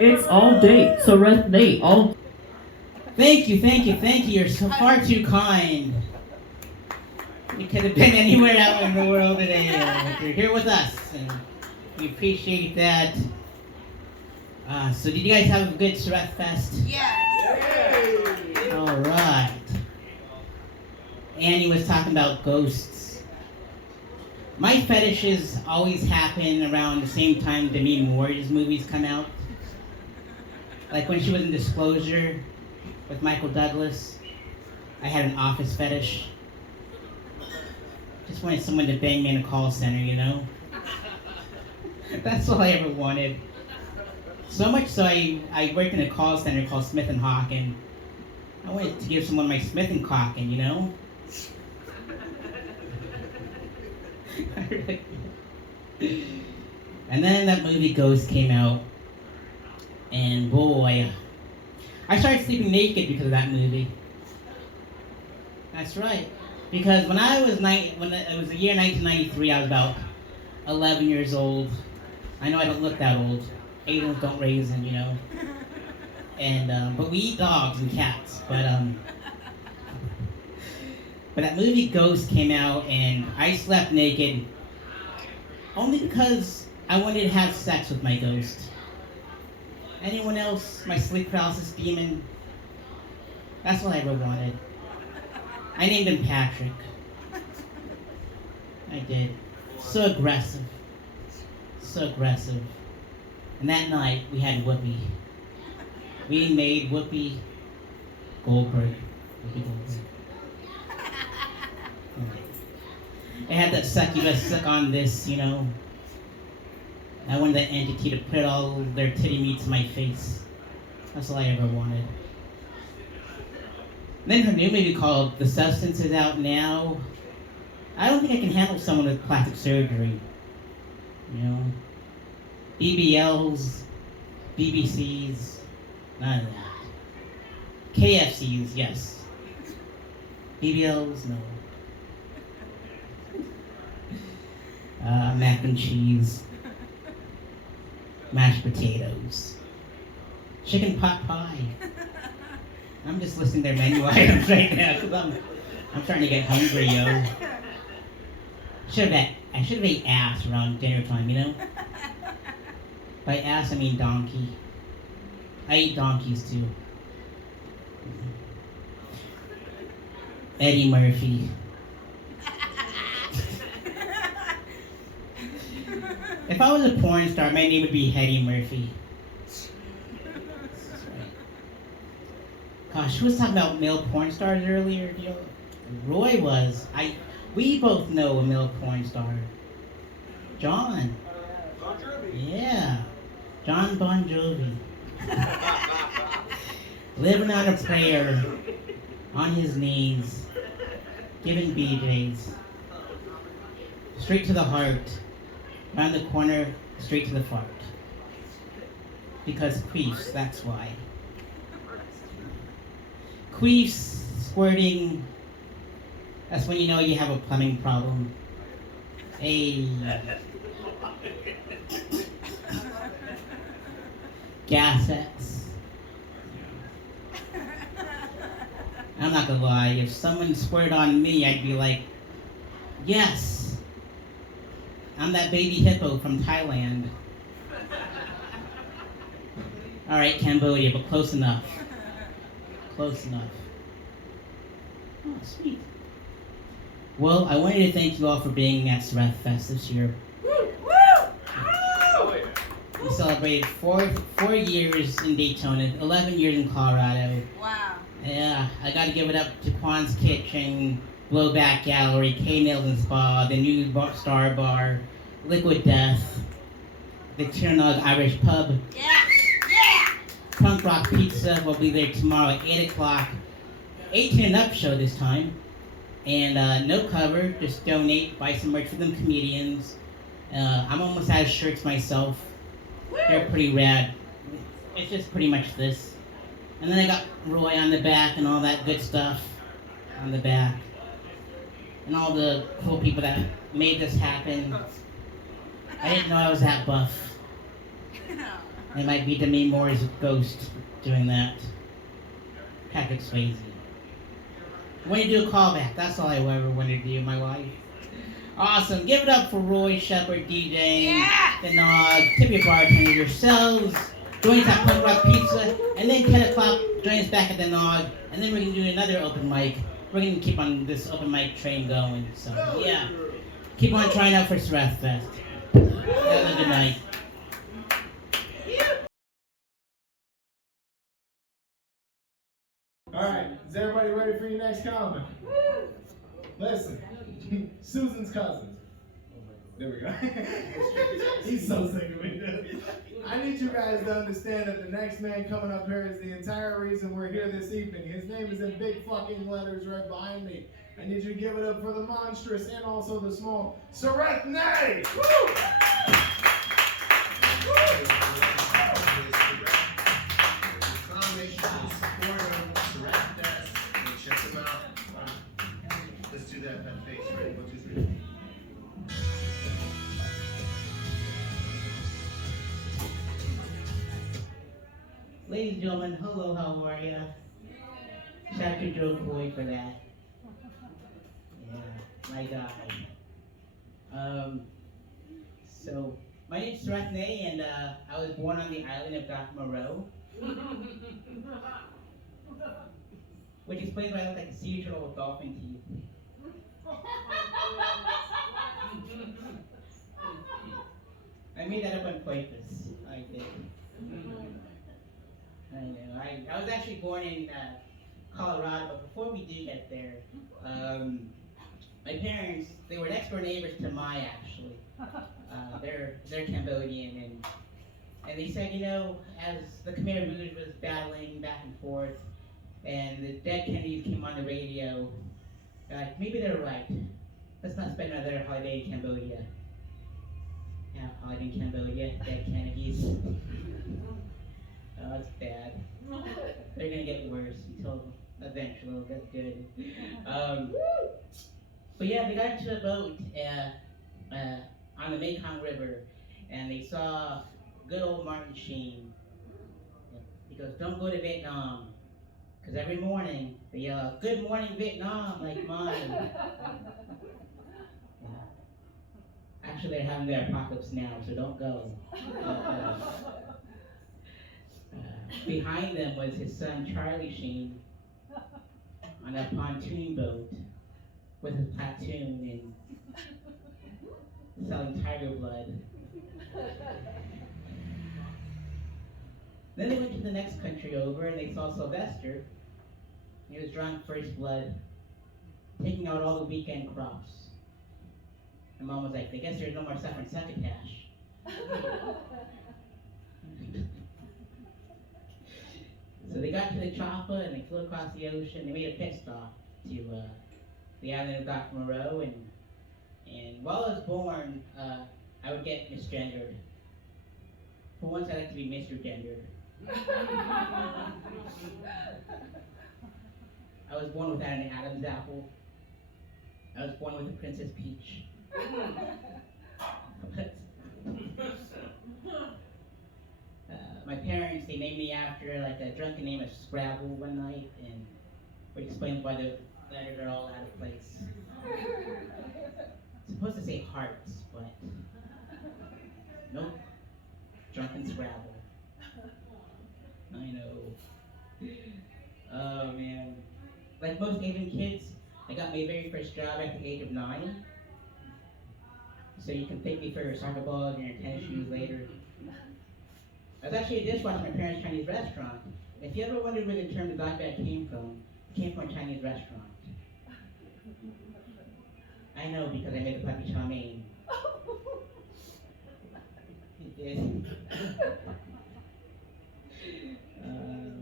It's all day. Sareth Ney, all. Thank you, thank you, thank you. You're so far too kind. You could have been anywhere out in the world today. You're here with us, and we appreciate that. So, did you guys have a good Sareth-Fest? Yes. All right. Annie was talking about ghosts. My fetishes always happen around the same time Demi Moore's movies come out. Like when she was in Disclosure with Michael Douglas, I had an office fetish. Just wanted someone to bang me in a call center, you know? That's all I ever wanted. So much so I worked in a call center called Smith & Hawken. I wanted to give someone my Smith & Hawken, you know? And then that movie Ghost came out, and boy, I started sleeping naked because of that movie. That's right. Because when it was the year 1993, I was about 11 years old. I know I don't look that old. Aliens don't raise them, you know. And but we eat dogs and cats. But that movie Ghost came out, and I slept naked only because I wanted to have sex with my ghost. Anyone else? My sleep paralysis demon? That's what I ever wanted. I named him Patrick. I did. So aggressive. So aggressive. And that night, we had Whoopi. We made Whoopi Goldberg. Whoopi Goldberg. I had that succubus suck on this, you know. I wanted that entity to put all their titty meat to my face. That's all I ever wanted. And then her new movie called The Substance is out now. I don't think I can handle someone with plastic surgery. You know? BBLs, BBCs, none of that. KFCs, yes. BBLs, no. Mac and cheese. Mashed potatoes. Chicken pot pie. I'm just listing their menu items right now because I'm trying to get hungry, yo. I should have ate ass around dinner time, you know? By ass, I mean donkey. I eat donkeys too. Eddie Murphy. If I was a porn star, my name would be Eddie Murphy. Gosh, who was talking about male porn stars earlier? You know, Roy was. We both know a male porn star. John. Bon Jovi. Yeah. John Bon Jovi. Living on a prayer. On his knees. Giving BJs. Straight to the heart. Around the corner, straight to the fart. Because queefs, that's why. Queefs, squirting, that's when you know you have a plumbing problem. Gas X. I'm not gonna lie, if someone squirted on me, I'd be like, yes. I'm that baby hippo from Thailand. Alright, Cambodia, but close enough. Close enough. Oh, sweet. Well, I wanted to thank you all for being at Sareth-Fest this year. We celebrated four years in Daytona, 11 years in Colorado. Wow. Yeah, I gotta give it up to Quan's Kitchen, Blowback Gallery, K-Nails and Spa, the new Star Bar, Liquid Death, the Chernog Irish Pub. Yeah. Yeah. Punk Rock Pizza will be there tomorrow at 8 o'clock. 18 and up show this time. And no cover, just donate, buy some merch for them comedians. I'm almost out of shirts myself. They're pretty rad. It's just pretty much this. And then I got Roy on the back and all that good stuff on the back. And all the cool people that made this happen. I didn't know I was that buff. It might be Demi Moore's ghost doing that. Patrick Swayze. When you do a callback, that's all I ever wanted to do in my life. Awesome. Give it up for Roy Shepard DJing, the Nog, tip your bartender yourselves. Join us at Punk Rock Pizza, and then 10 o'clock, join us back at the Nog, and then we're going to do another open mic. We're going to keep on this open mic train going. So, yeah. Keep on trying out for Sareth-Fest. Have a good night. Alright, is everybody ready for your next comment? Listen, Susan's cousin. There we go. He's so sick of me. I need you guys to understand that the next man coming up here is the entire reason we're here this evening. His name is in big fucking letters right behind me. I need you to give it up for the monstrous and also the small Sareth Ney! Woo! Check them out. Let's do that face. Ready? 1, 2, 3. Ladies and gentlemen, hello, how are ya? Shout out to Joe Coy for that. Yeah, my guy. So, my name's Sareth Ney, and I was born on the island of Moreau. Which explains why I look like a sea turtle with dolphin teeth. I made that up on purpose. I did. I know. I was actually born in Colorado, but before we do get there, my parents, they were next door neighbors to my actually. They're Cambodian, and they said, you know, as the Khmer Rouge was battling back and forth, and the dead Kennedys came on the radio, maybe they're right. Let's not spend another holiday in Cambodia. Yeah, holiday in Cambodia, dead Kennedys. Oh, it's bad. They're gonna get worse until eventually it'll get good. But yeah, they got into a boat on the Mekong River, and they saw good old Martin Sheen. He goes, "Don't go to Vietnam," because every morning they yell out, "Good morning, Vietnam," like mine. Yeah. Actually, they're having their apocalypse now, so don't go. Behind them was his son Charlie Sheen on a pontoon boat with his platoon and selling tiger blood. Then they went to the next country over and they saw Sylvester. He was drawing first blood, taking out all the weekend crops. And Mom was like, "I guess there's no more suffering succotash." So they got to the chopper and they flew across the ocean. They made a pit stop to the island of Moreau, and while I was born, I would get misgendered. For once, I like to be Mr. Gendered. I was born without an Adam's apple. I was born with a Princess Peach. My parents, they named me after like a drunken name of Scrabble one night, and which explains why the letters are all out of place. It's supposed to say hearts, but nope. Drunken Scrabble. I know. Oh man. Like most Asian kids, I got my very first job at the age of 9. So you can thank me for your soccer balls and your tennis shoes later. I was actually a dishwasher in my parents' Chinese restaurant. If you ever wondered where the term "dog bag" came from, it came from a Chinese restaurant. I know because I made the puppy chow mein. It did.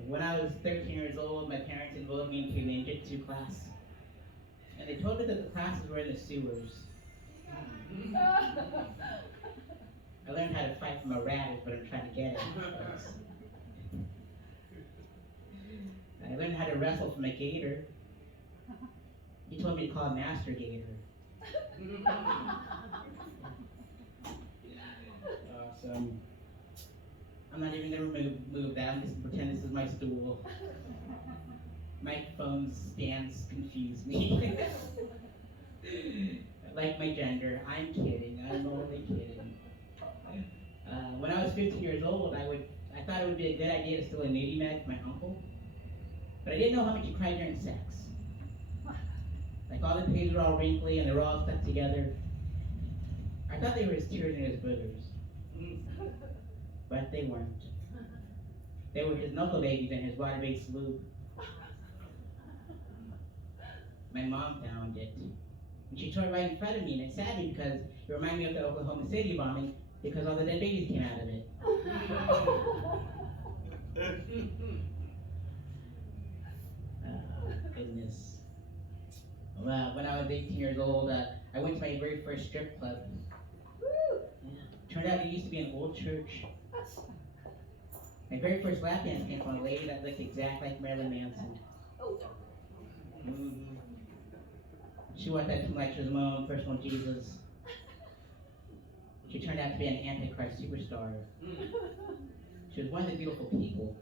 When I was 13 years old, my parents enrolled me into a ninjutsu class. And they told me that the classes were in the sewers. I learned how to fight from a rabbit, but I'm trying to get it. I learned how to wrestle from a gator. He told me to call him Master Gator. Awesome. I'm not even gonna move that. I'm just gonna pretend this is my stool. Microphone stands confuse me. Like my gender. I'm kidding. I'm only kidding. When I was 15 years old, I thought it would be a good idea to steal a nudie mag from my uncle. But I didn't know how much he cried during sex. Like all the pages were all wrinkly and they were all stuck together. I thought they were his tears and his boogers. But they weren't. They were his knuckle babies and his water-based lube. My mom found it. And she tore it right in front of me, and it saddened me because it reminded me of the Oklahoma City bombing because all the dead babies came out of it. Goodness. Well, when I was 18 years old, I went to my very first strip club. Yeah. Turned out it used to be an old church. My very first lap dance came from a lady that looked exactly like Marilyn Manson. Mm-hmm. She walked out to like she was my own personal Jesus. She turned out to be an Antichrist superstar. She was one of the beautiful people.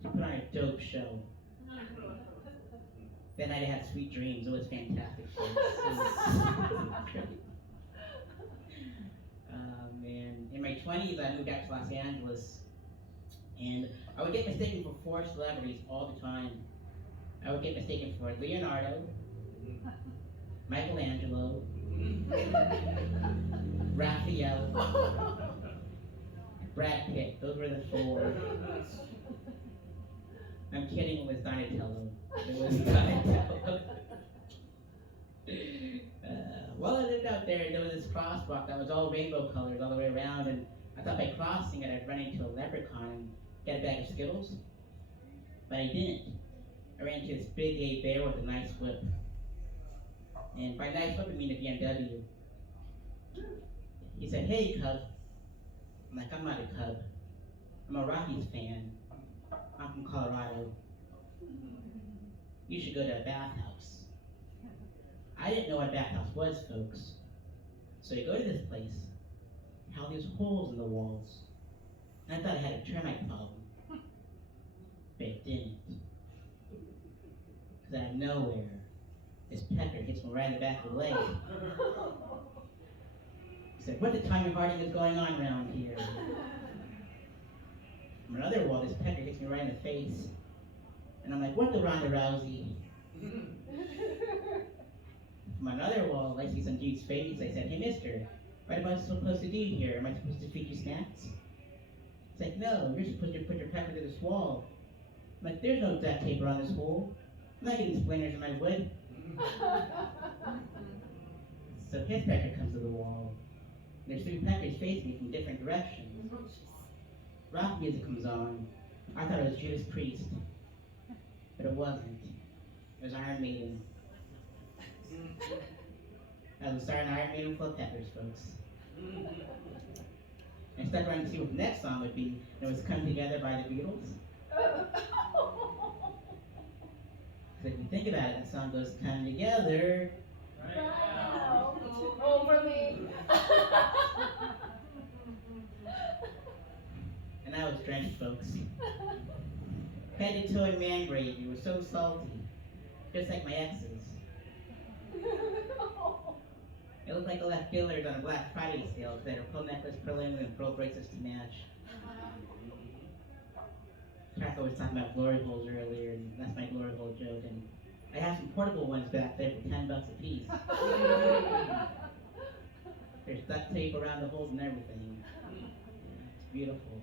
She put on a dope show. That night I had sweet dreams. It was fantastic. Man. In my 20s, I moved out to Los Angeles. And I would get mistaken for 4 celebrities all the time. I would get mistaken for Leonardo, Michelangelo, Raphael, Brad Pitt. Those were the 4. I'm kidding, it was Donatello. It was Donatello. While I lived out there was this crosswalk that was all rainbow colors all the way around, and I thought by crossing it I'd run into a leprechaun and get a bag of Skittles. But I didn't. I ran into this big gay bear with a nice whip. And by nice whip I mean a BMW. He said, "Hey, cub." I'm like, "I'm not a cub. I'm a Rockies fan. I'm from Colorado. You should go to a bathhouse." I didn't know what a bathhouse was, folks. So you go to this place, all these holes in the walls. And I thought I had a termite problem. But it didn't. Because out of nowhere, this pecker hits me right in the back of the leg. He said, "What the Tommy Harding is going on around here?" From another wall, this pecker hits me right in the face. And I'm like, "What the Ronda Rousey?" From another wall, I see some dude's face. I said, "Hey, mister, what am I supposed to do here? Am I supposed to feed you snacks?" He's like, "No, you're supposed to put your pecker to this wall." I'm like, "There's no duct tape around this hole. I'm not getting splinters in my wood." So his pecker comes to the wall. There's 3 peckers facing me from different directions. Rock music comes on. I thought it was Judas Priest. But it wasn't. It was Iron Maiden. I was starting Iron Maiden full of peppers, folks. I stuck around to see what the next song would be. It was Come Together by the Beatles. So if you think about it, the song goes, "Come together." Right now. Over me. And I was drenched, folks. Head to toe in man gravy. It was so salty. Just like my exes. It looked like I left fillers on a Black Friday sale because I had a pearl necklace, pearl ring, and pearl bracelets to match. Cracker was talking about glory holes earlier, and that's my glory hole joke. And I have some portable ones back there for $10 a piece. There's duct tape around the holes and everything. Yeah, it's beautiful.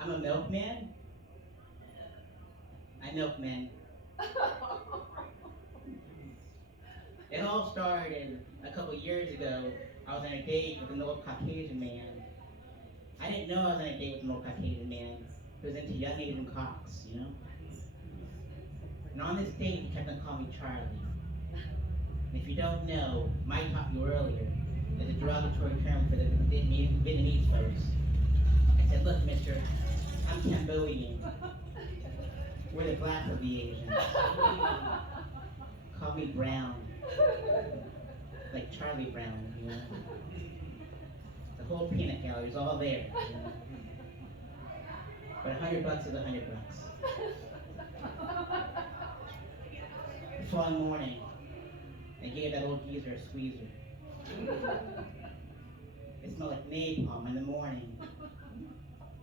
I'm a milkman. I milk men. It all started a couple years ago. I was on a date with an old Caucasian man. I didn't know I was on a date with an old Caucasian man who was into young Asian cocks, you know? And on this date, he kept on calling me Charlie. And if you don't know, Mike taught you earlier, is a derogatory term for the Vietnamese folks. I said, "Look, mister, I'm Cambodian. We're the black of the Asians. Call me brown." like Charlie Brown, you know. The whole peanut gallery is all there, you know. But $100 is $100. The following morning, I gave that old geezer a squeezer. It smelled like napalm in the morning.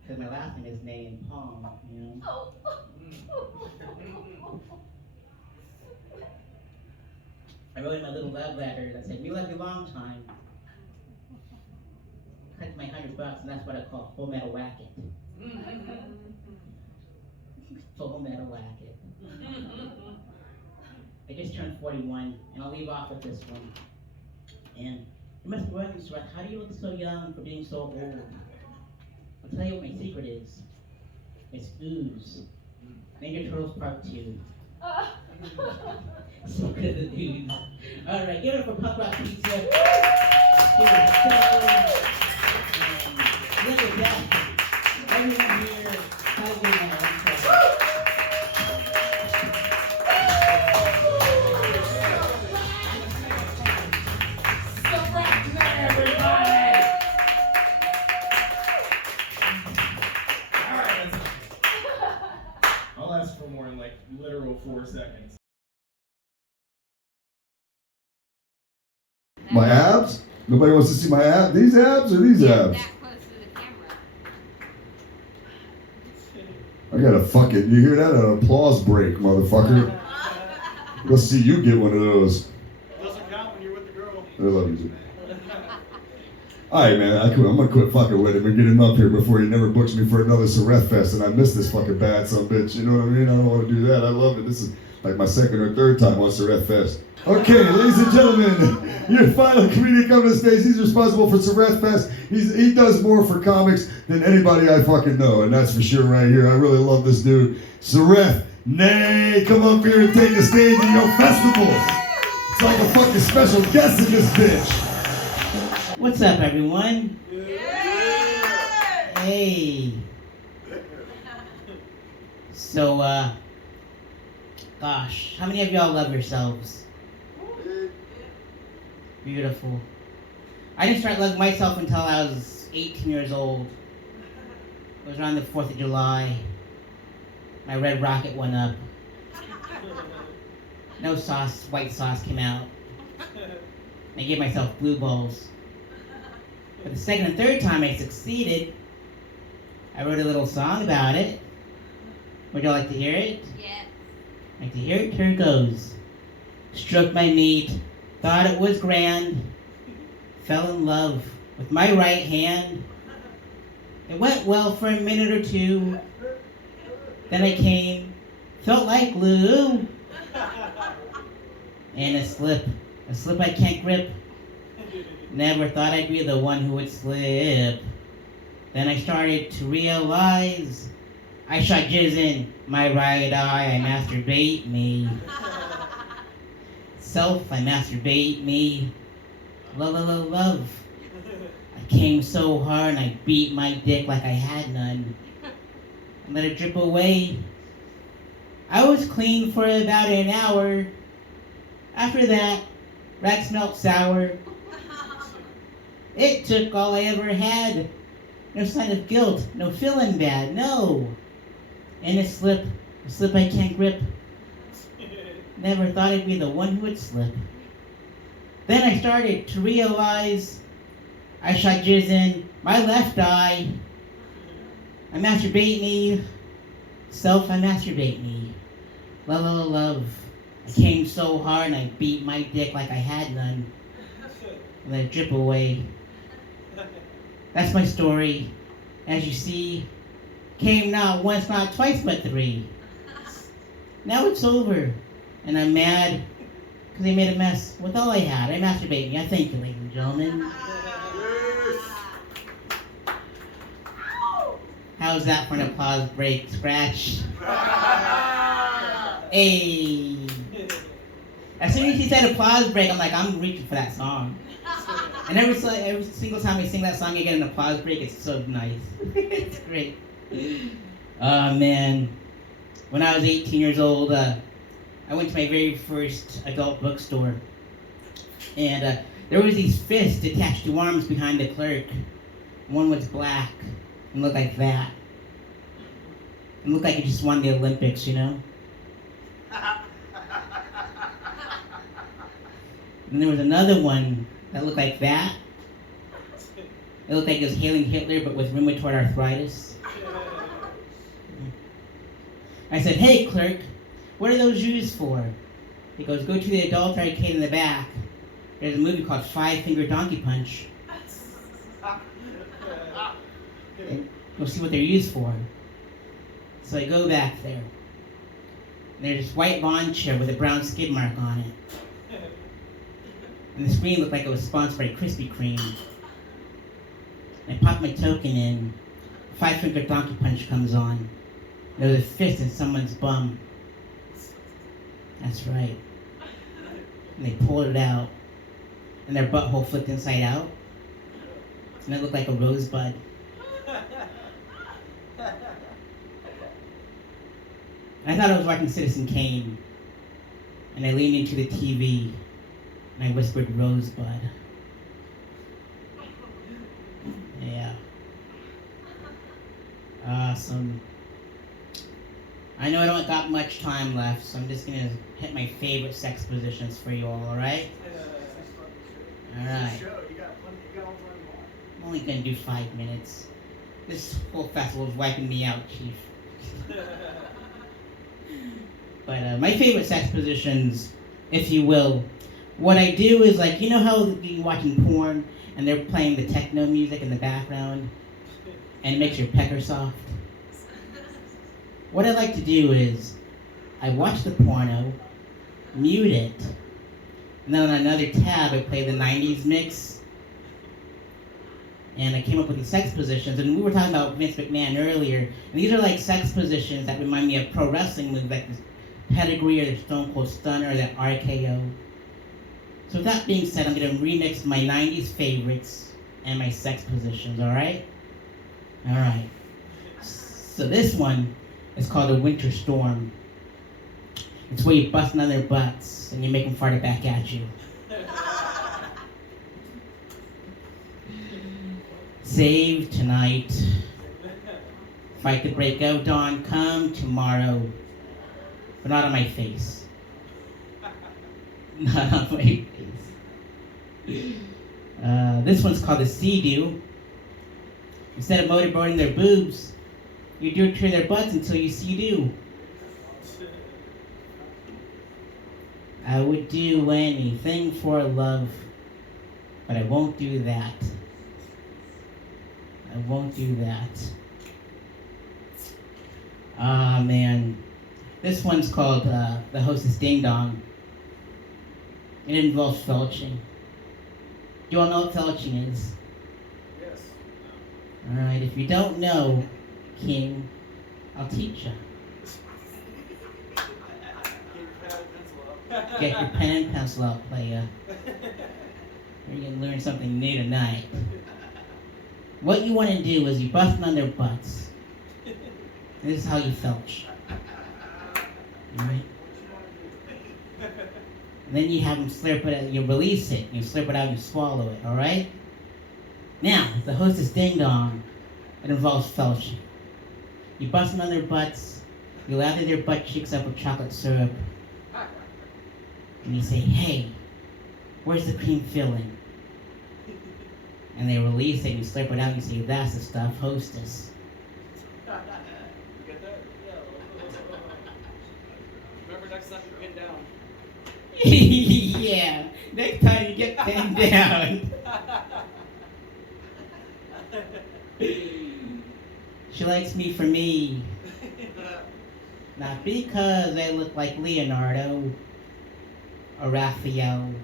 Because my last name is Ney and Palm, you know. Oh. I wrote in my little love letter that said, "We love you long time." Cut my $100, and that's what I call Full Metal Whack It. Full Metal Whack It. I just turned 41, and I'll leave off with this one. And you must be wondering, Sareth, how do you look so young for being so old? I'll tell you what my secret is. It's ooze. Ninja Turtles Part 2. Secret of the ooze. Alright, give it up for Pop Rock Pizza. Look at that. Everyone here, how do you know? I'll ask for more in like literal 4 seconds. My abs? Nobody wants to see my abs? These abs or these abs? That close to the camera. I gotta fucking, you hear that? An applause break, motherfucker. Let's see you get one of those. Doesn't count when you're with the girl. I love you too. Alright, man, I'm gonna quit fucking with him and get him up here before he never books me for another Sareth-Fest, and I miss this fucking bad son of a bitch. You know what I mean? I don't want to do that. I love it. This is like my second or third time on Sareth-Fest. Okay, ladies and gentlemen, your final comedian coming to stage. He's responsible for Sareth-Fest. He does more for comics than anybody I fucking know, and that's for sure right here. I really love this dude. Sareth Ney, come up here and take the stage in your festival. It's like a fucking special guest in this bitch. What's up, everyone? Hey. So, gosh, how many of y'all love yourselves? Beautiful. I didn't start loving myself until I was 18 years old. It was around the 4th of July. My red rocket went up. No sauce, white sauce came out. I gave myself blue balls. For the second and third time I succeeded, I wrote a little song about it. Would y'all like to hear it? Yes. Like to hear it? Here it goes. Struck my meat, thought it was grand, fell in love with my right hand. It went well for a minute or two. Then I came, felt like glue. And a slip I can't grip. Never thought I'd be the one who would slip. Then I started to realize I shot jizz in my right eye. I masturbate me. Self, I masturbate me. Love, love, love, love. I came so hard and I beat my dick like I had none. And let it drip away. I was clean for about an hour. After that, rag smelled sour. It took all I ever had. No sign of guilt, no feeling bad, no. And a slip I can't grip. Never thought I'd be the one who would slip. Then I started to realize I shot jizz in my left eye. I masturbate me. Self, I masturbate me. Love, love, love. I came so hard and I beat my dick like I had none. And let it drip away. That's my story. As you see, came not once, not twice, but 3. Now it's over. And I'm mad because I made a mess with all I had. I masturbate me. I thank you, ladies and gentlemen. How's that for an applause break? Scratch. Hey. As soon as he said applause break, I'm like, I'm reaching for that song. And every single time we sing that song, I get an applause break. It's so nice. It's great. Oh, man. When I was 18 years old, I went to my very first adult bookstore. And There was these fists attached to arms behind the clerk. One was black and looked like that. It looked like it just won the Olympics, you know? And there was another one that looked like that. It looked like it was hailing Hitler, but with rheumatoid arthritis. I said, "Hey, clerk, what are those used for?" He goes, "Go to the adult arcade in the back. There's a movie called Five Finger Donkey Punch. And you'll see what they're used for." So I go back there. And there's this white lawn chair with a brown skid mark on it. And the screen looked like it was sponsored by Krispy Kreme. I pop my token in. Five Finger Donkey Punch comes on. There's a fist in someone's bum. That's right. And they pulled it out. And their butthole flipped inside out. And it looked like a rosebud. And I thought I was watching Citizen Kane. And I leaned into the TV. And I whispered, "Rosebud." Yeah. Awesome. I know I don't got much time left, so I'm just gonna hit my favorite sex positions for you all, alright? Alright. I'm only gonna do 5 minutes. This whole festival is wiping me out, Chief. But my favorite sex positions, if you will, what I do is like, you know how you're watching porn and they're playing the techno music in the background and it makes your pecker soft? What I like to do is I watch the porno, mute it, and then on another tab I play the 90s mix. And I came up with these sex positions, and we were talking about Vince McMahon earlier, and these are like sex positions that remind me of pro wrestling movies like this Pedigree or the Stone Cold Stunner or the RKO. So with that being said, I'm going to remix my 90s favorites and my sex positions, alright? Alright. So this one is called a winter storm. It's where you bust on their butts and you make them fart it back at you. Save tonight. Fight the break of dawn. Come tomorrow. But not on my face. Not on my face. This one's called the Sea-Doo. Instead of motorboating their boobs, you do it to their butts until you sea-doo. I would do anything for love, but I won't do that. I won't do that. Ah, man. This one's called The Hostess Ding Dong. It involves felching. Do you all know what felching is? Yes. Alright, if you don't know, King, I'll teach you. Get your pen and pencil out, playa. You're going to learn something new tonight. What you want to do is you bust on their butts. This is how you felch. Alright? And then you have them slurp it out, you release it, you slurp it out and you swallow it, alright? Now, the hostess ding dong, it involves felching. You bust them on their butts, you lather their butt cheeks up with chocolate syrup, and you say, "Hey, where's the cream filling?" And they release it, and you slurp it out, and you say, "That's the stuff, hostess." Remember next time you pin down. Yeah, next time you get pinned down. She likes me for me. Not because I look like Leonardo, or Raphael,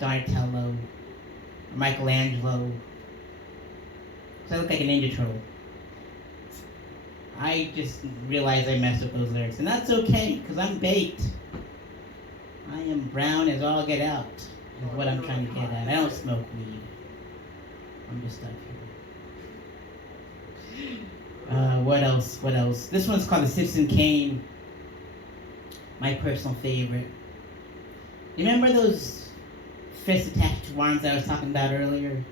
Donatello, or Michelangelo. So I look like a Ninja Turtle. I just realized I messed up those lyrics, and that's okay, because I'm baked. I am brown as all get out, is what I'm trying to get at. I don't smoke weed. I'm just up here. What else? What else? This one's called the Citizen Kane. My personal favorite. You remember those fist attached to arms that I was talking about earlier.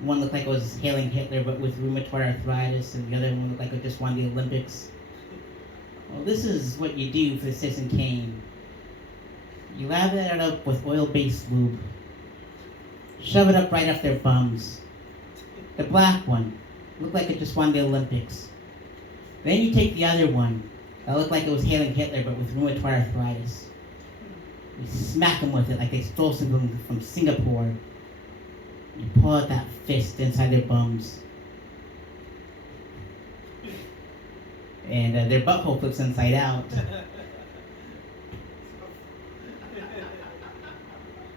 One looked like it was hailing Hitler, but with rheumatoid arthritis, and the other one looked like it just won the Olympics. Well, this is what you do for the Citizen Kane. You lather it up with oil-based lube. Shove it up right up their bums. The black one looked like it just won the Olympics. Then you take the other one that looked like it was hailing Hitler, but with rheumatoid arthritis. You smack them with it like they stole something from Singapore. You pull out that fist inside their bums. And their butthole flips inside out.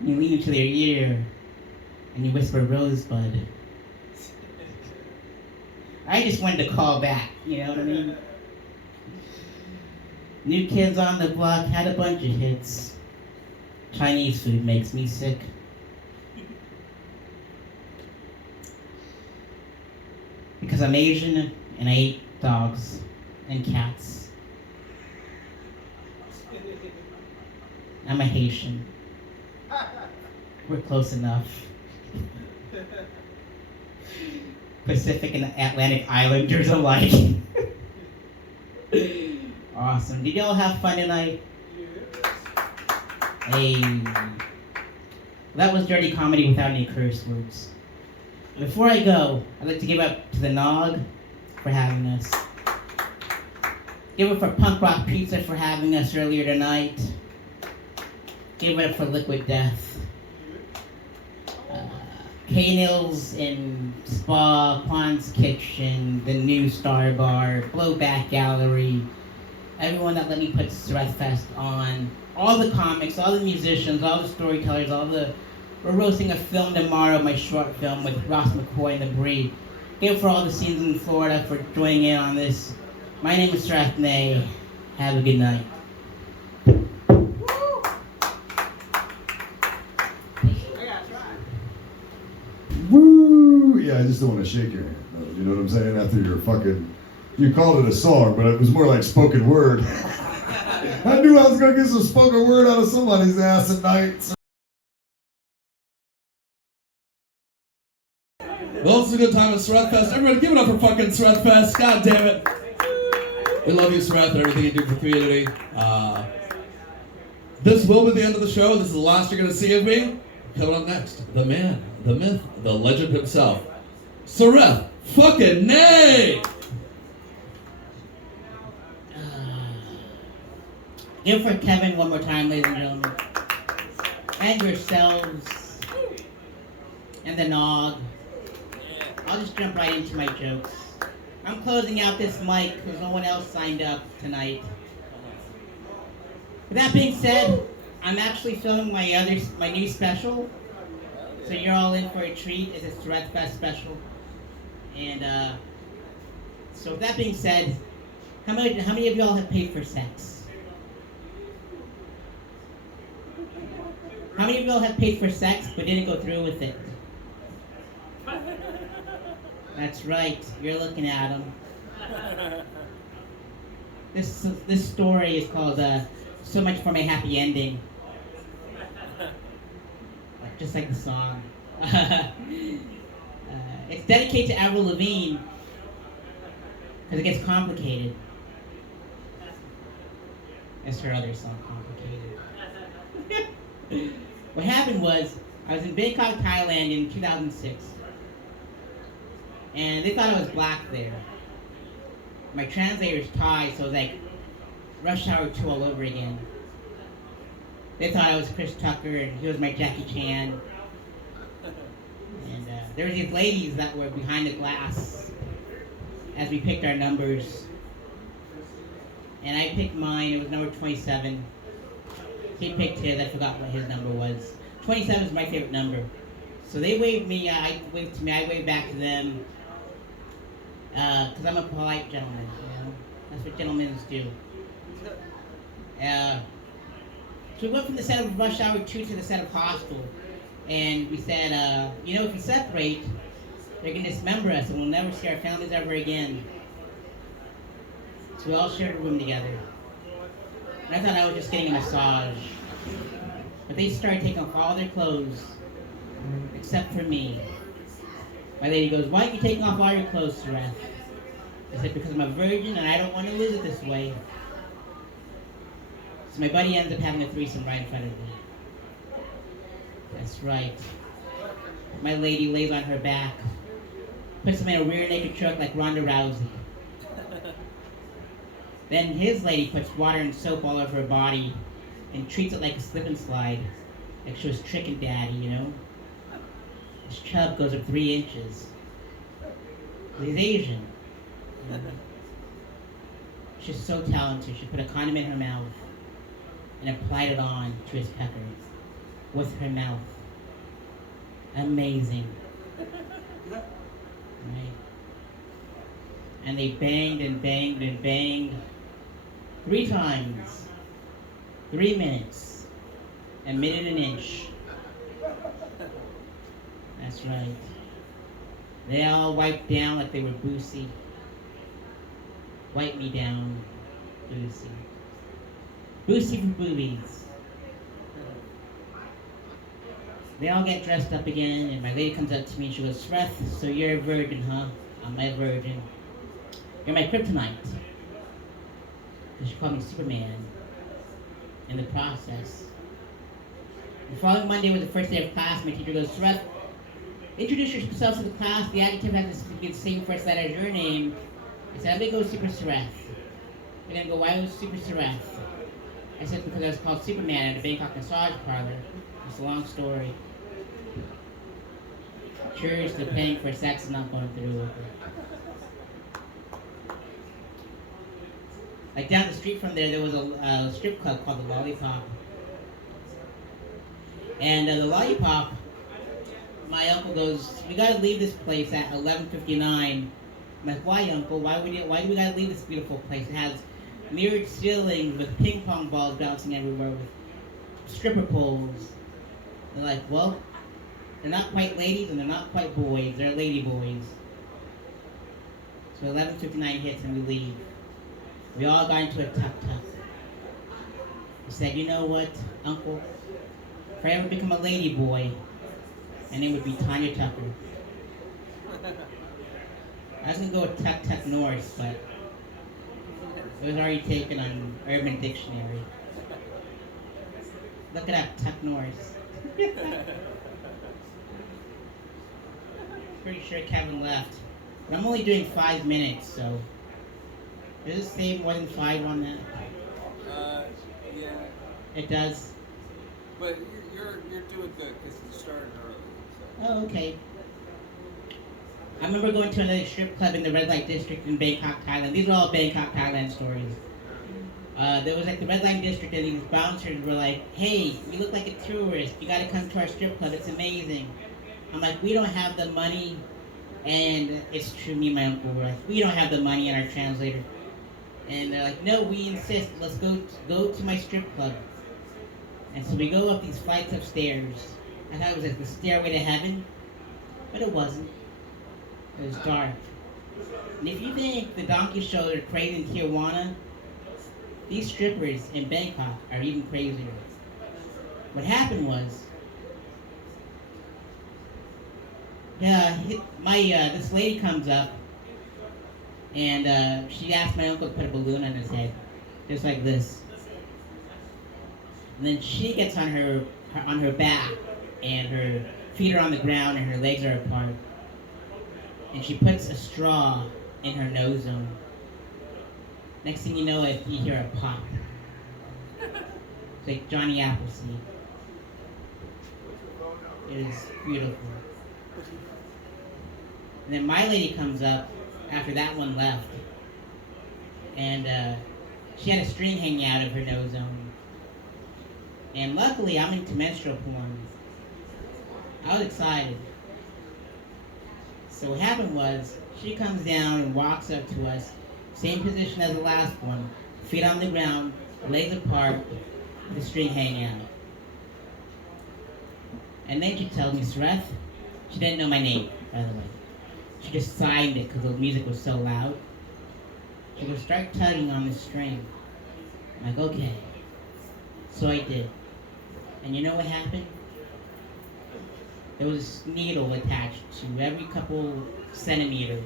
You lean into their ear and you whisper, "Rosebud." I just wanted to call back, you know what I mean? New Kids on the Block had a bunch of hits. Chinese food makes me sick. Because I'm Asian and I eat dogs and cats. I'm a Haitian. We're close enough. Pacific and Atlantic Islanders alike. Awesome. Did y'all have fun tonight? Hey. That was dirty comedy without any curse words. Before I go, I'd like to give up to the Nog for having us. Give it for Punk Rock Pizza for having us earlier tonight. Give it up for Liquid Death. K-Nils in Spa, Quan's Kitchen, the new Star Bar, Blowback Gallery, everyone that let me put Sareth-Fest on, all the comics, all the musicians, all the storytellers, we're roasting a film tomorrow, my short film with Ross McCoy and the Breed. Give it for all the scenes in Florida for joining in on this. My name is Sareth Ney. Have a good night. Woo! Yeah, I just don't want to shake your hand. You know what I'm saying? After your fucking, you called it a song, but it was more like spoken word. I knew I was gonna get some spoken word out of somebody's ass at night. Well, it's a good time at Sareth-Fest. Everybody give it up for fucking Sareth-Fest. God damn it. We love you, Sareth, and everything you do for community. This will be the end of the show. This is the last you're going to see of me. Coming up next, the man, the myth, the legend himself, Sareth fucking Ney! Give for Kevin one more time, ladies and gentlemen. And yourselves. And the Nog. I'll just jump right into my jokes. I'm closing out this mic because no one else signed up tonight. With that being said, I'm actually filming my new special. So you're all in for a treat. It's a Sareth-Fest special. And so with that being said, how many of y'all have paid for sex? How many of y'all have paid for sex but didn't go through with it? That's right, you're looking at them. This story is called So Much for My Happy Ending. Just like the song. It's dedicated to Avril Lavigne because it gets complicated. That's her other song, Complicated. What happened was, I was in Bangkok, Thailand in 2006. And they thought I was black there. My translator's Thai, so it was like Rush Hour 2 all over again. They thought I was Chris Tucker and he was my Jackie Chan. And there were these ladies that were behind the glass as we picked our numbers. And I picked mine, it was number 27. He picked his, I forgot what his number was. 27 is my favorite number. So they waved me, I waved to me, I waved back to them. Because I'm a polite gentleman, you know? That's what gentlemen do. So we went from the set of Rush Hour 2 to the set of Hostel. And we said, if we separate, they're going to dismember us and we'll never see our families ever again. So we all shared a room together. And I thought I was just getting a massage. But they started taking off all their clothes, except for me. My lady goes, "Why are you taking off all your clothes, Sareth?" I said, "Because I'm a virgin and I don't want to lose it this way." So my buddy ends up having a threesome right in front of me. That's right. My lady lays on her back, puts him in a rear naked choke like Ronda Rousey. Then his lady puts water and soap all over her body and treats it like a slip and slide, like she was tricking daddy, you know? His chub goes up 3 inches. He's Asian. She's so talented. She put a condom in her mouth and applied it on to his pecker with her mouth. Amazing. Right? And they banged and banged and banged 3 times, 3 minutes, a minute an inch. That's right. They all wiped down like they were Boosie. Wipe me down, Boosie. Boosie for boobies. They all get dressed up again, and my lady comes up to me and she goes, "Sareth, so you're a virgin, huh?" "I'm a virgin." "You're my kryptonite." She called me Superman in the process. The following Monday was the first day of class. My teacher goes, "Sareth, introduce yourself to the class. The adjective has to be the same first letter as your name." I said, "I'm going to go Super Sareth." They're going to go, "Why was Super Sareth?" I said, "Because I was called Superman at a Bangkok massage parlor." It's a long story. Cheers to paying for sex and not going through with it. Like down the street from there was a strip club called the Lollipop. And the Lollipop, my uncle goes, "We gotta leave this place at 11:59. I'm like, "Why, Uncle? Why do we gotta leave this beautiful place? It has mirrored ceilings with ping pong balls bouncing everywhere with stripper poles." They're like, "Well, they're not quite ladies and they're not quite boys. They're lady boys." So 11:59 hits and we leave. We all got into a tuk-tuk. He said, "You know what, Uncle? If I ever become a lady boy, my name would be Tanya Tucker." I was going to go with Tuk-Tuk Norse, but it was already taken on Urban Dictionary. Look it up, Tuck Norse. Pretty sure Kevin left. But I'm only doing 5 minutes, so does it say more than 5 on that? Yeah. It does? But you're doing good because you started early. So. Oh, okay. I remember going to another strip club in the red light district in Bangkok, Thailand. These are all Bangkok, Thailand stories. There was like the red light district and these bouncers were like, "Hey, you look like a tourist. You gotta come to our strip club. It's amazing." I'm like, "We don't have the money." And it's true, me and my uncle were like, "We don't have the money," and our translator. And they're like, "No, we insist. Let's go to my strip club." And so we go up these flights of stairs. I thought it was like the stairway to heaven, but it wasn't. It was dark. And if you think the donkey shows are crazy in Tijuana, these strippers in Bangkok are even crazier. What happened was, this lady comes up, and she asked my uncle to put a balloon on his head, just like this. And then she gets on her back, and her feet are on the ground, and her legs are apart. And she puts a straw in her nose zone. Next thing you know, you hear a pop. It's like Johnny Appleseed. It is beautiful. And then my lady comes up after that one left. And she had a string hanging out of her nose zone. And luckily, I'm into menstrual porn. I was excited. So what happened was, she comes down and walks up to us, same position as the last one, feet on the ground, legs apart, the string hanging out. And then she tells me, "Sareth," she didn't know my name, by the way. She just signed it because the music was so loud. She goes, "Start tugging on the string." I'm like, "Okay." So I did. And you know what happened? There was a needle attached to every couple centimeters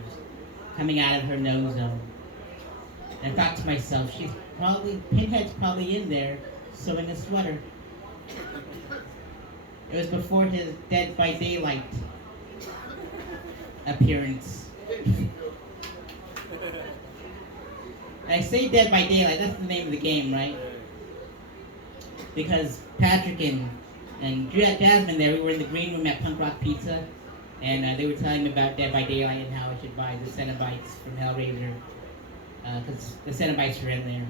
coming out of her nose zone. And I thought to myself, Pinhead's probably in there sewing a sweater. It was before his Dead by Daylight appearance. I say Dead by Daylight, that's the name of the game, right? Because Patrick and Jasmine there, we were in the green room at Punk Rock Pizza, and they were telling me about Dead by Daylight and how I should buy the Cenobites from Hellraiser, because the Cenobites are in there.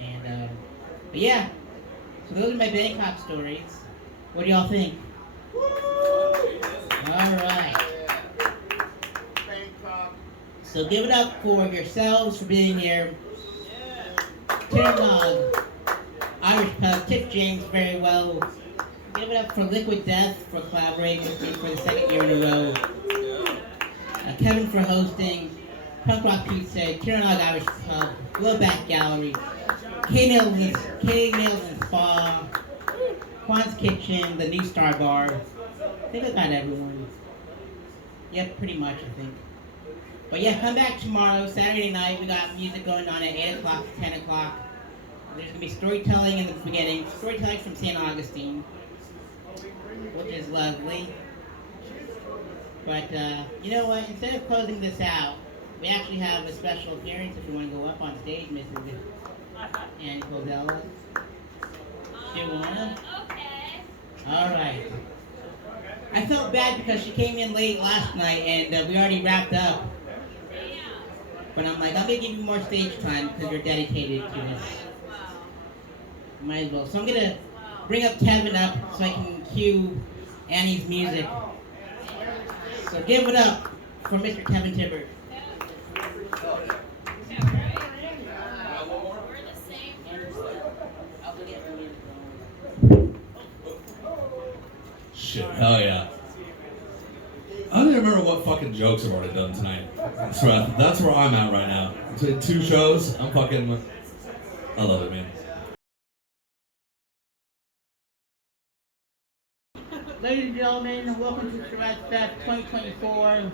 And, but yeah, so those are my Bangkok stories. What do y'all think? Alright. So give it up for yourselves for being here. Ternog, Irish Pub, Tiff James very well. Give it up for Liquid Death for collaborating with me for the second year in a row. Kevin for hosting. Punk Rock Pizza, Ternog Irish Pub, Blowback Gallery, K-Nails and Spa, Juan's Kitchen, the New Star Bar. I think I got everyone. Yep, pretty much, I think. But yeah, come back tomorrow, Saturday night. We got music going on at 8 o'clock to 10 o'clock. There's going to be storytelling in the beginning. Storytelling from St. Augustine, which is lovely. But you know what? Instead of closing this out, we actually have a special appearance if you want to go up on stage, Mrs. Annie Cozella. Do you want to? Okay. All right. I felt bad because she came in late last night and we already wrapped up. But I'm like, I'm going to give you more stage time because you're dedicated to this. Might as well. So I'm going to bring up Kevin up so I can cue Annie's music. So give it up for Mr. Kevin Tibbert. Shit, hell yeah. I don't even remember what fucking jokes I've already done tonight. That's where I'm at right now. Between 2 shows, I love it, man. Ladies and gentlemen, welcome to Sareth-Fest 2024.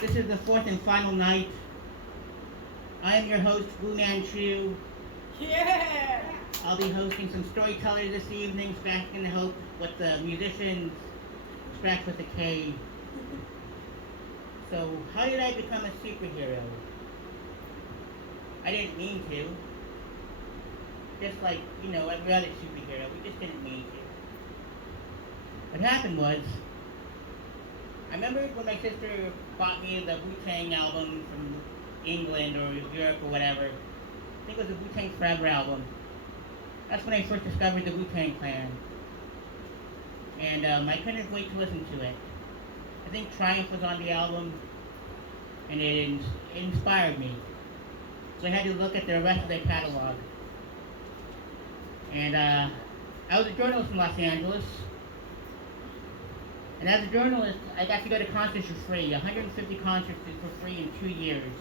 This is the 4th and final night. I am your host, Wu Manchu. I'll be hosting some storytellers this evening, scratching the hope with the musicians, scratch with the K. So, how did I become a superhero? I didn't mean to. Just like, you know, every other superhero, we just didn't mean to. What happened was, I remember when my sister bought me the Wu-Tang album from England or Europe or whatever. I think it was the Wu-Tang Forever album. That's when I first discovered the Wu-Tang Clan. And I couldn't wait to listen to it. I think Triumph was on the album, and it inspired me. So I had to look at the rest of their catalog. And I was a journalist in Los Angeles. And as a journalist, I got to go to concerts for free, 150 concerts for free in 2 years.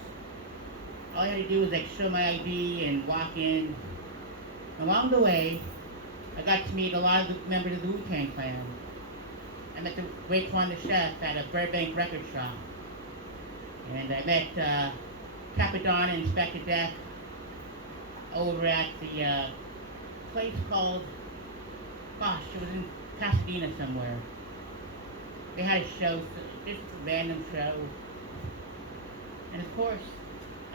All I had to do was like show my ID and walk in. Along the way, I got to meet a lot of the members of the Wu-Tang Clan. I met the Raekwon the Chef at a Burbank record shop. And I met Capadonna and Inspector Deck over at the place called, it was in Pasadena somewhere. They had a show, just a random show. And of course,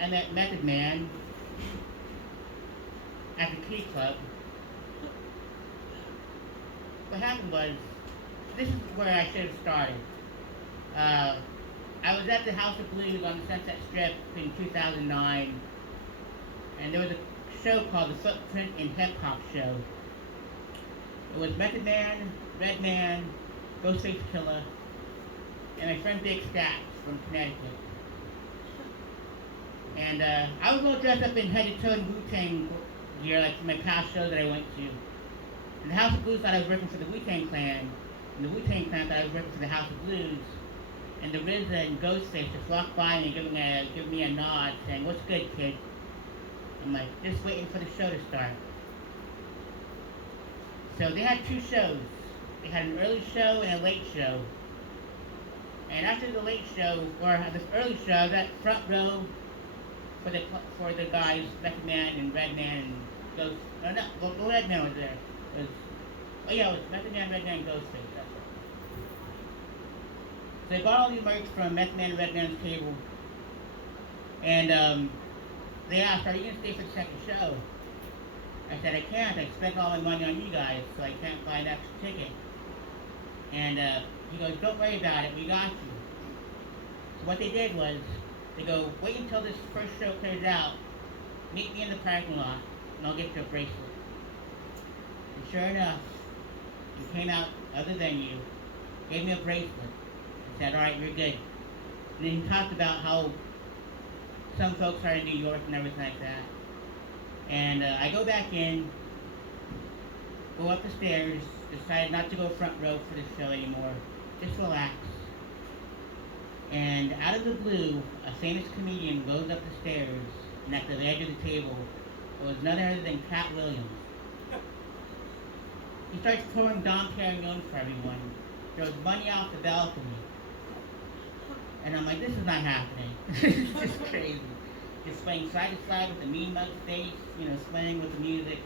I met Method Man at the Key Club. What happened was, this is where I should have started. I was at the House of Blues on the Sunset Strip in 2009, and there was a show called the Footprint and Hip Hop Show. It was Method Man, Redman, Ghostface Killer, and my friend Big Stacks from Connecticut. And I was all dressed up in head-to-toe Wu-Tang gear, like my past shows that I went to. And the House of Blues thought I was working for the Wu-Tang Clan, and the Wu-Tang Clan thought I was working for the House of Blues. And the RZA and Ghostface just walked by me, giving me a nod, saying, "What's good, kid?" I'm like, just waiting for the show to start. So they had two shows. They had an early show and a late show. And after the late show, or this early show, I was at front row for the guys, Method Man and Redman and Ghost. No, the Redman was there. It was Method Man, Redman, and Ghostface. That's right. So they bought all the merch from Method Man and Redman's table. And they asked, "Are you gonna stay for the second show?" I said, "I can't. I spent all my money on you guys, so I can't buy an extra ticket." And he goes, "Don't worry about it. We got you." So what they did was, they go, "Wait until this first show clears out. Meet me in the parking lot, and I'll get you a bracelet." And sure enough, he came out other venue, gave me a bracelet, and said, "All right, you're good." And then he talked about how some folks are in New York and everything like that. And I go back in, go up the stairs, decide not to go front row for the show anymore, just relax. And out of the blue, a famous comedian goes up the stairs, and at the edge of the table was none other than Cat Williams. He starts pouring Dom Perignon for everyone, throws money off the balcony. And I'm like, this is not happening. It's just crazy. Just swaying side to side with the mean mug face, swaying with the music.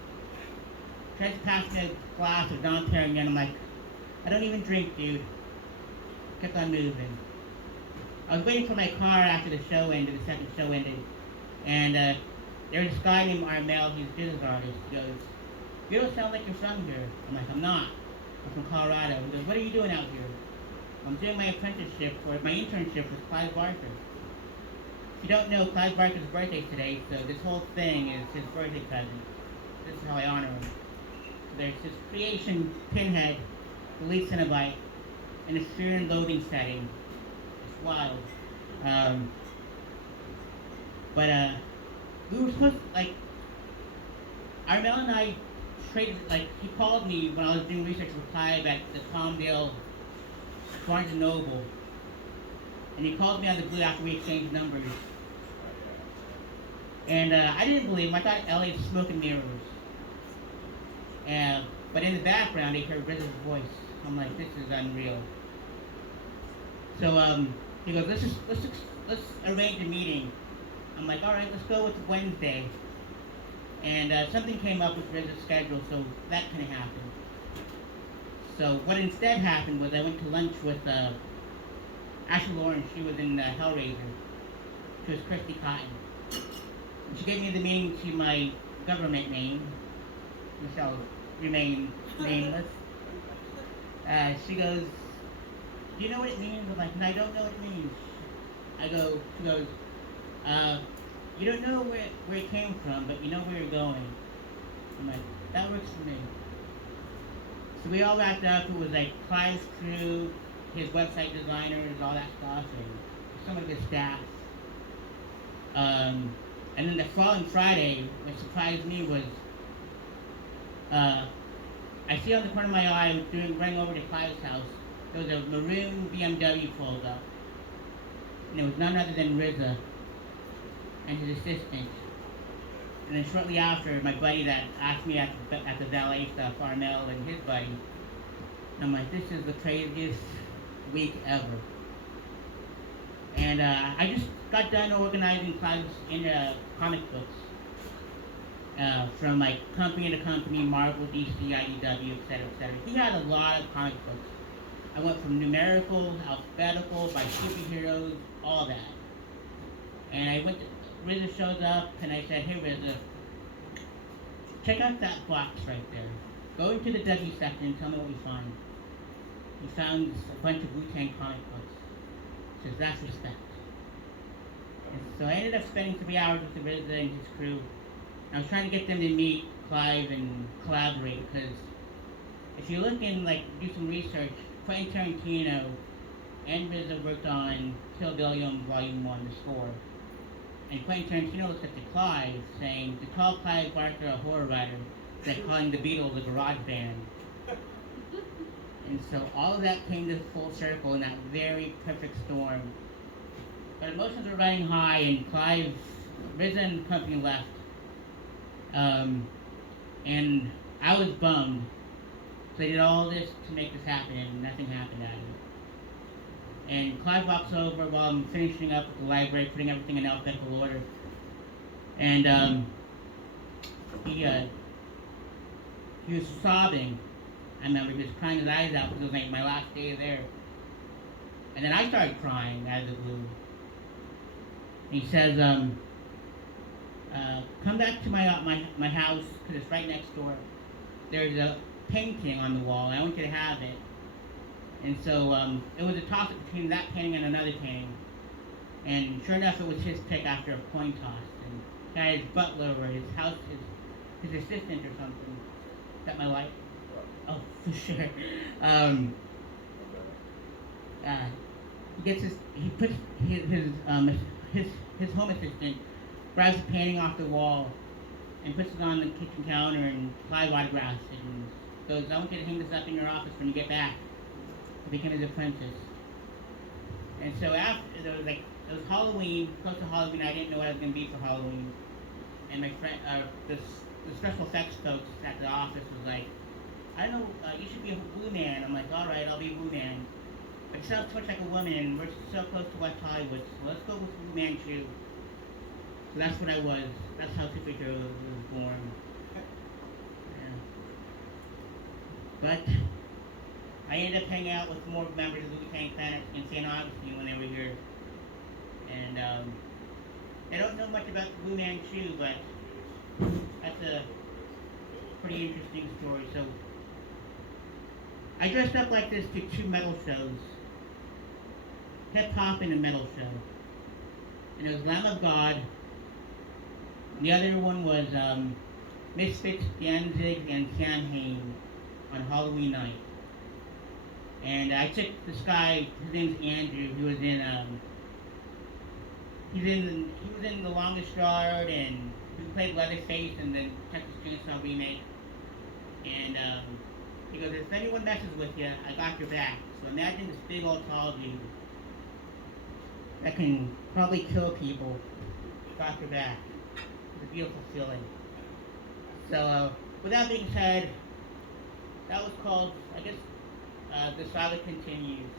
Tries to pass me a glass of Dom Perignon. I'm like, I don't even drink, dude. Kept on moving. I was waiting for my car after the show ended, the second show ended. And there was this guy named Armel, he's a business artist. He goes, "You don't sound like you're from here." I'm like, "I'm not. I'm from Colorado." He goes, "What are you doing out here?" "I'm doing my apprenticeship, or my internship with Clive Barker." If you don't know, Clive Barker's birthday today, so this whole thing is his birthday present. This is how I honor him. So there's this creation, Pinhead, the lead Cenobite, in a fear and loathing setting. It's wild. But we were supposed to, Armel and I traded, he called me when I was doing research with Clive at the Palmdale Barnes & Noble. And he called me on the blue after we exchanged numbers. And I didn't believe him. I thought LA's smoke and mirrors. But in the background, I heard RZA's voice. I'm like, this is unreal. So he goes, let's arrange a meeting. I'm like, all right, let's go with Wednesday. And something came up with RZA's schedule, so that couldn't happen. So what instead happened was I went to lunch with Ashley Lawrence. She was in Hellraiser. She was Christy Cotton. And she gave me the meaning to my government name, which shall remain nameless. She goes, "Do you know what it means?" I'm like, "I don't know what it means." She goes, "You don't know where it came from, but you know where you're going." I'm like, that works for me. So we all wrapped up. It was like Clive's crew, his website designers, all that stuff, and some of his staff. And then the following Friday, what surprised me was, I see on the corner of my eye, running over to Clive's house, there was a maroon BMW pulled up. And it was none other than RZA and his assistant. And then shortly after, my buddy that asked me at the valet stuff, Armel and his buddy, and I'm like, this is the craziest week ever. And I just got done organizing Clive's comic books. From company to company, Marvel, DC, IDW, etc. He had a lot of comic books. I went from numerical, alphabetical, by superheroes, all that. And I went to, RZA shows up, and I said, "Hey RZA, check out that box right there. Go into the W section and tell me what we find." He found a bunch of Wu-Tang comic books. He says, "That's respect." And so I ended up spending 3 hours with the RZA and his crew. I was trying to get them to meet Clive and collaborate, because if you look and do some research, Quentin Tarantino and RZA worked on Kill Bill Volume 1, the score. And Quentin Tarantino looks at the Clive, saying, to call Clive Barker a horror writer, it's like calling the Beatles a garage band. And so all of that came to full circle in that very perfect storm. But emotions were running high, and RZA and the company left. And I was bummed. So I did all this to make this happen, and nothing happened out of it. And Clive walks over while I'm finishing up the library, putting everything in alphabetical order. And he was sobbing. I remember he was crying his eyes out because it was like my last day there. And then I started crying out of the blue. And he says, come back to my house, because it's right next door. There's a painting on the wall, and I want you to have it. And so it was a toss-up between that painting and another painting. And sure enough, it was his pick after a coin toss. And he had his butler or his house, his assistant or something. Is that my wife? Oh, for sure. He puts his home assistant grabs the painting off the wall and puts it on the kitchen counter, and Clive autographs it and goes, I want you to hang this up in your office when you get back. I became his apprentice. And so after, it was Halloween, close to Halloween, I didn't know what I was going to be for Halloween. And my friend, the special effects folks at the office was like, I don't know, you should be a Blue Man. I'm like, all right, I'll be a Blue Man. But you sound too much like a woman, and we're so close to West Hollywood, so let's go with Blue Man Chew. So that's what I was. That's how Superhero was born. Yeah. But I ended up hanging out with more members of the Wu-Tang Clan in St. Augustine when they were here. And I don't know much about the Blue Man Chew, but that's a pretty interesting story. So I dressed up like this to 2 metal shows. Hip hop and a metal show. And it was Lamb of God. And the other one was Misfits, Danzig, and Samhain on Halloween night. And I took this guy, his name's Andrew, who was in he was in The Longest Yard, and he played Leatherface in the Texas Chainsaw remake. And he goes, if anyone messes with you, I got your back. So imagine this big old tall dude that can probably kill people. Got your back. It's a beautiful feeling. So with that being said, that was called, I guess, The Saga Continues.